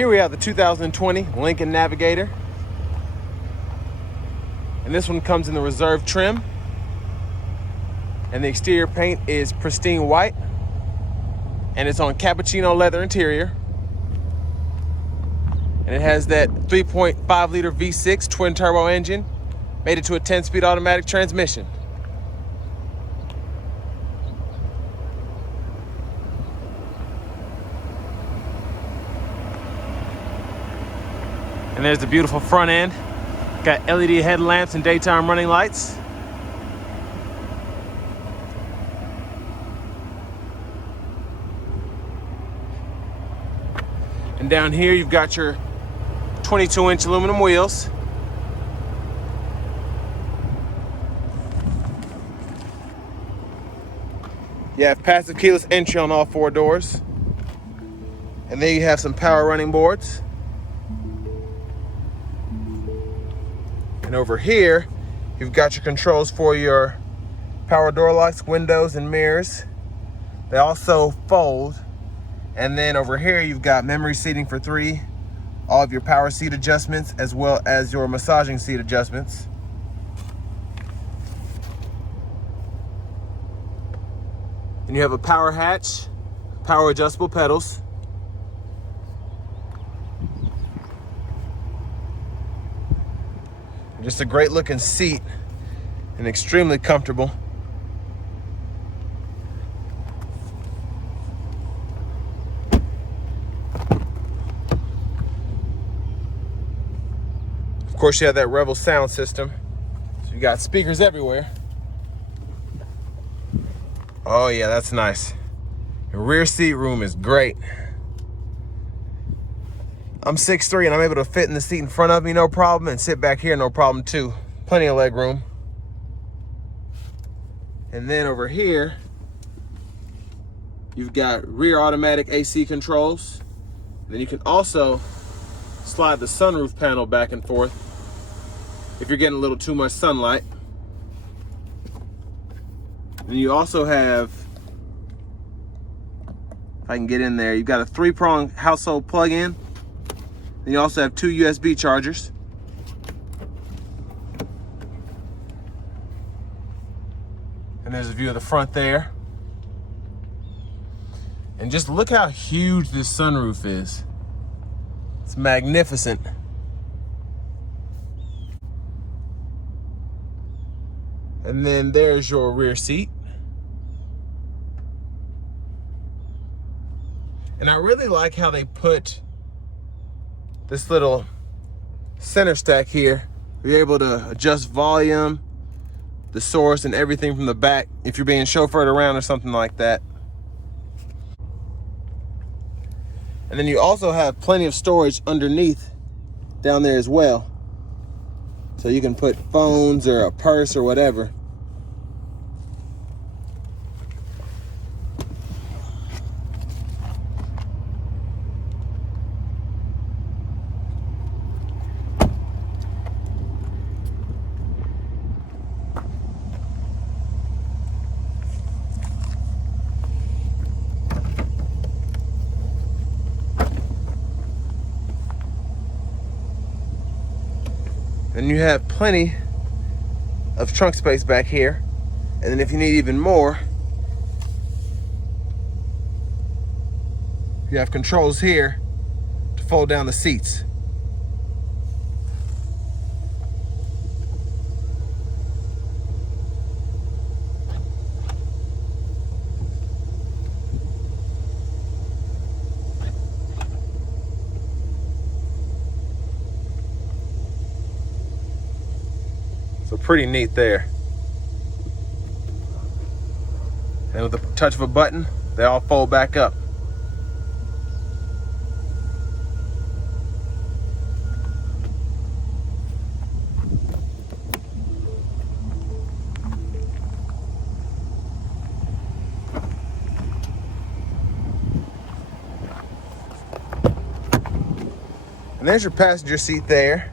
Here we have the 2020 Lincoln Navigator. And this one comes in the Reserve trim. And the exterior paint is pristine white. And it's on cappuccino leather interior. And it has that 3.5 liter V6 twin turbo engine, made it to a 10-speed automatic transmission. And there's the beautiful front end. Got LED headlamps and daytime running lights. And down here you've got your 22-inch aluminum wheels. You have passive keyless entry on all four doors. And then you have some power running boards. And over here, you've got your controls for your power door locks, windows, and mirrors. They also fold. And then over here, you've got memory seating for 3, all of your power seat adjustments, as well as your massaging seat adjustments. And you have a power hatch, power adjustable pedals. Just a great looking seat and extremely comfortable. Of course, you have that Rebel sound system. So you got speakers everywhere. Oh yeah, that's nice. The rear seat room is great. I'm 6'3" and I'm able to fit in the seat in front of me, no problem, and sit back here, no problem too. Plenty of leg room. And then over here, you've got rear automatic AC controls. And then you can also slide the sunroof panel back and forth if you're getting a little too much sunlight. And you also have, if I can get in there, you've got a 3-prong household plug-in. Then you also have 2 USB chargers. And there's a view of the front there. And just look how huge this sunroof is. It's magnificent. And then there's your rear seat. And I really like how they put this little center stack here. You're able to adjust volume, the source, and everything from the back if you're being chauffeured around or something like that. And then you also have plenty of storage underneath down there as well. So you can put phones or a purse or whatever. And you have plenty of trunk space back here. And then if you need even more, you have controls here to fold down the seats. So pretty neat there. And with the touch of a button, they all fold back up. And there's your passenger seat there,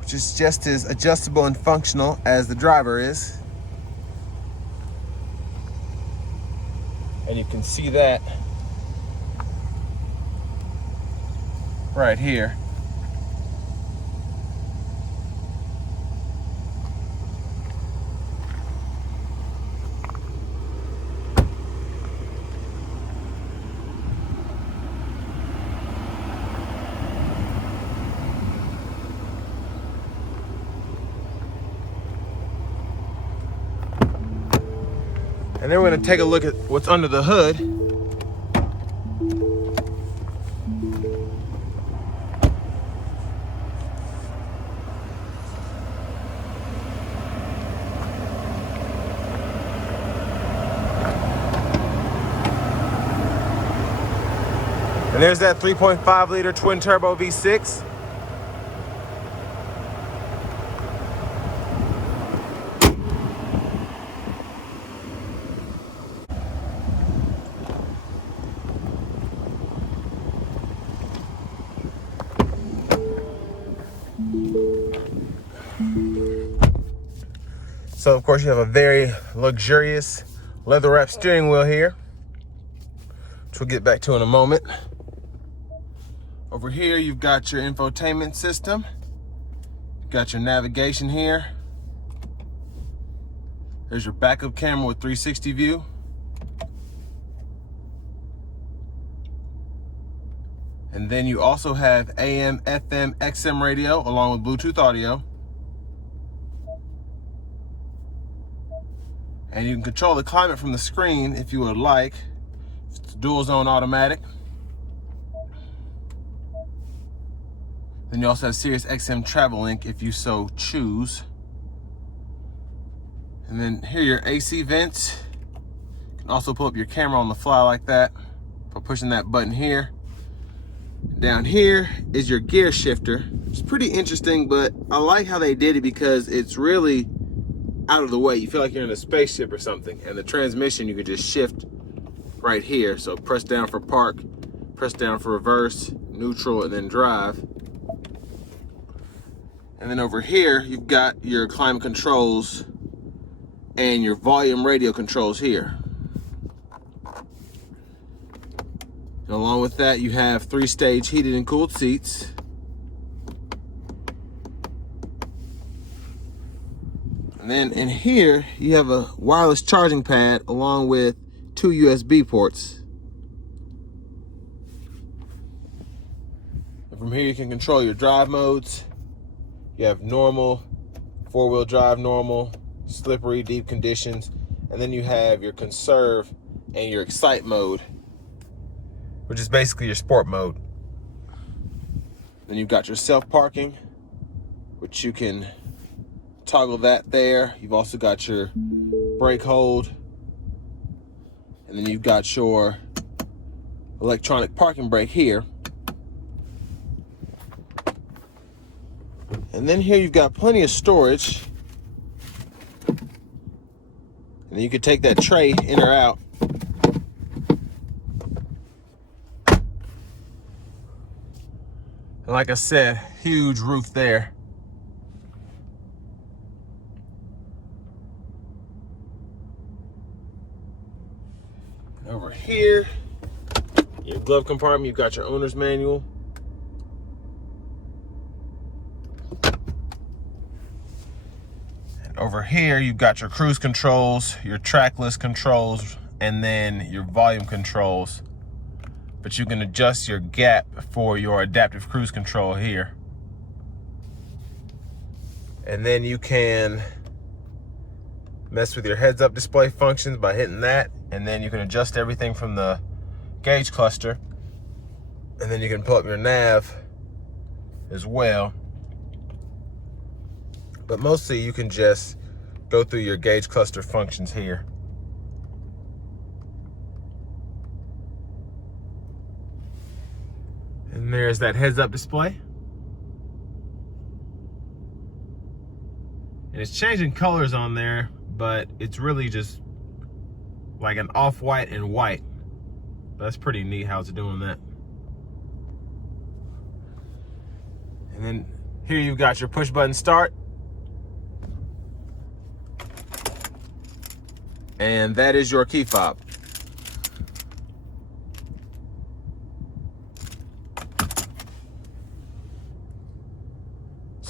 which is just as adjustable and functional as the driver is. And you can see that right here. And then we're gonna take a look at what's under the hood. And there's that 3.5 liter twin turbo V6. So of course you have a very luxurious leather wrapped steering wheel here, which we'll get back to in a moment. Over here you've got your infotainment system. You've got your navigation here. There's your backup camera with 360 view. And then you also have AM, FM, XM radio along with Bluetooth audio. And you can control the climate from the screen if you would like. It's dual zone automatic. Then you also have Sirius XM Travel Link if you so choose. And then here are your AC vents. You can also pull up your camera on the fly like that by pushing that button here. Down here is your gear shifter. It's pretty interesting, but I like how they did it because it's really out of the way. You feel like you're in a spaceship or something. And the transmission you can just shift right here. So press down for park, press down for reverse, neutral, and then drive. And then over here you've got your climate controls and your volume radio controls here. And along with that you have 3-stage heated and cooled seats. And then in here, you have a wireless charging pad along with 2 USB ports. And from here, you can control your drive modes. You have normal, 4-wheel drive normal, slippery, deep conditions. And then you have your conserve and your excite mode, which is basically your sport mode. Then you've got your self-parking, which you can toggle that there. You've also got your brake hold, and then you've got your electronic parking brake here. And then here you've got plenty of storage, and then you could take that tray in or out. And like I said, huge roof there. Over here, your glove compartment, you've got your owner's manual. And over here, you've got your cruise controls, your trackless controls, and then your volume controls. But you can adjust your gap for your adaptive cruise control here. And then you can mess with your heads-up display functions by hitting that. And then you can adjust everything from the gauge cluster. And then you can pull up your nav as well. But mostly you can just go through your gauge cluster functions here. And there's that heads-up display. And it's changing colors on there, but it's really just like an off-white and white. That's pretty neat how it's doing that. And then here you've got your push button start. And that is your key fob.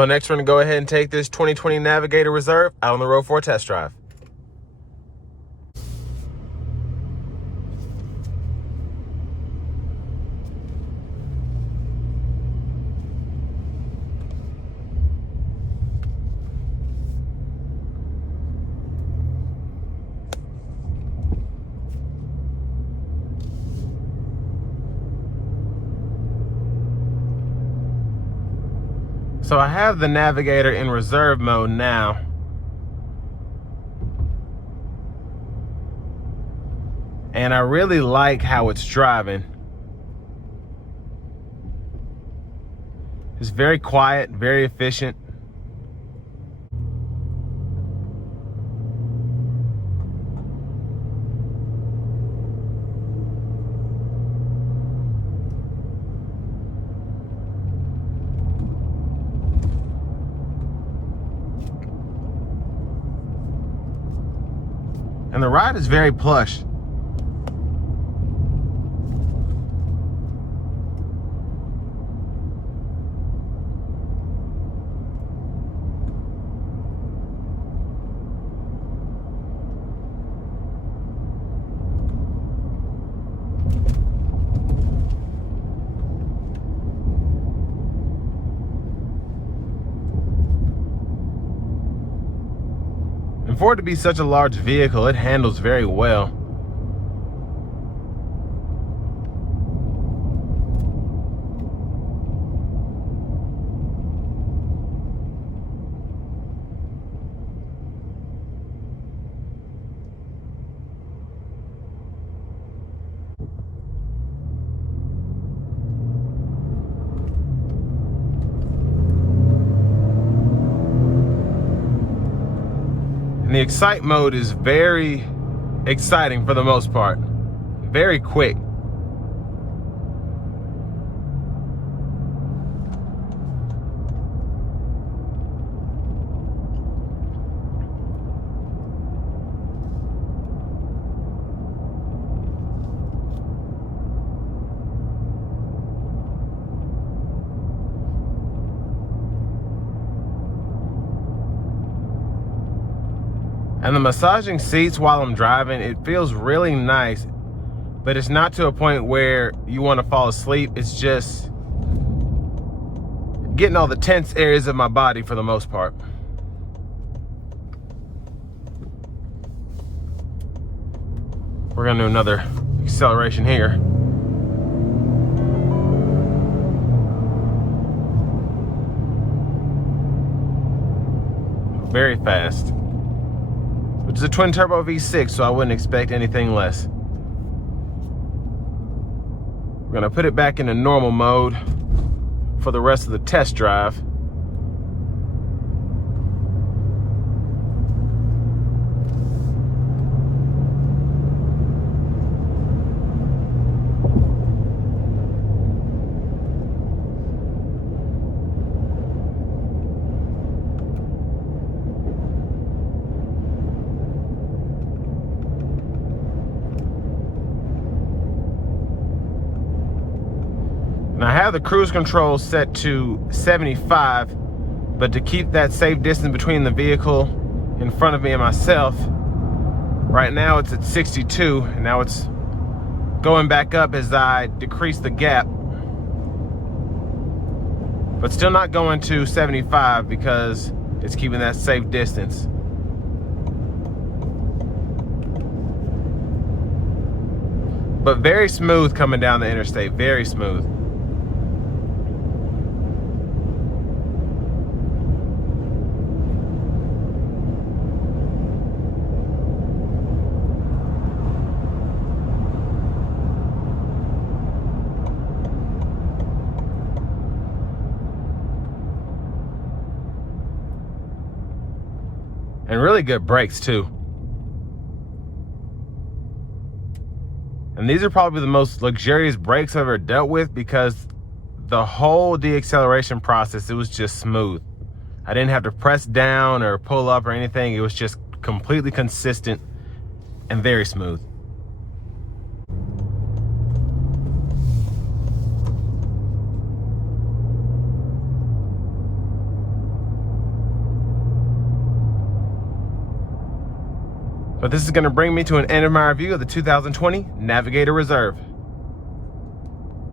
So next we're gonna go ahead and take this 2020 Navigator Reserve out on the road for a test drive. So I have the Navigator in reserve mode now. And I really like how it's driving. It's very quiet, very efficient. And the ride is very plush. And for it to be such a large vehicle, it handles very well. And the excite mode is very exciting for the most part. Very quick. And the massaging seats while I'm driving, it feels really nice, but it's not to a point where you want to fall asleep. It's just getting all the tense areas of my body for the most part. We're gonna do another acceleration here. Very fast. Which is a twin turbo V6, so I wouldn't expect anything less. We're gonna put it back into normal mode for the rest of the test drive. And I have the cruise control set to 75, but to keep that safe distance between the vehicle in front of me and myself, right now it's at 62, and now it's going back up as I decrease the gap. But still not going to 75 because it's keeping that safe distance. But very smooth coming down the interstate, very smooth. And really good brakes too. And these are probably the most luxurious brakes I've ever dealt with, because the whole deacceleration process, it was just smooth. I didn't have to press down or pull up or anything. It was just completely consistent and very smooth. But this is going to bring me to an end of my review of the 2020 Navigator Reserve.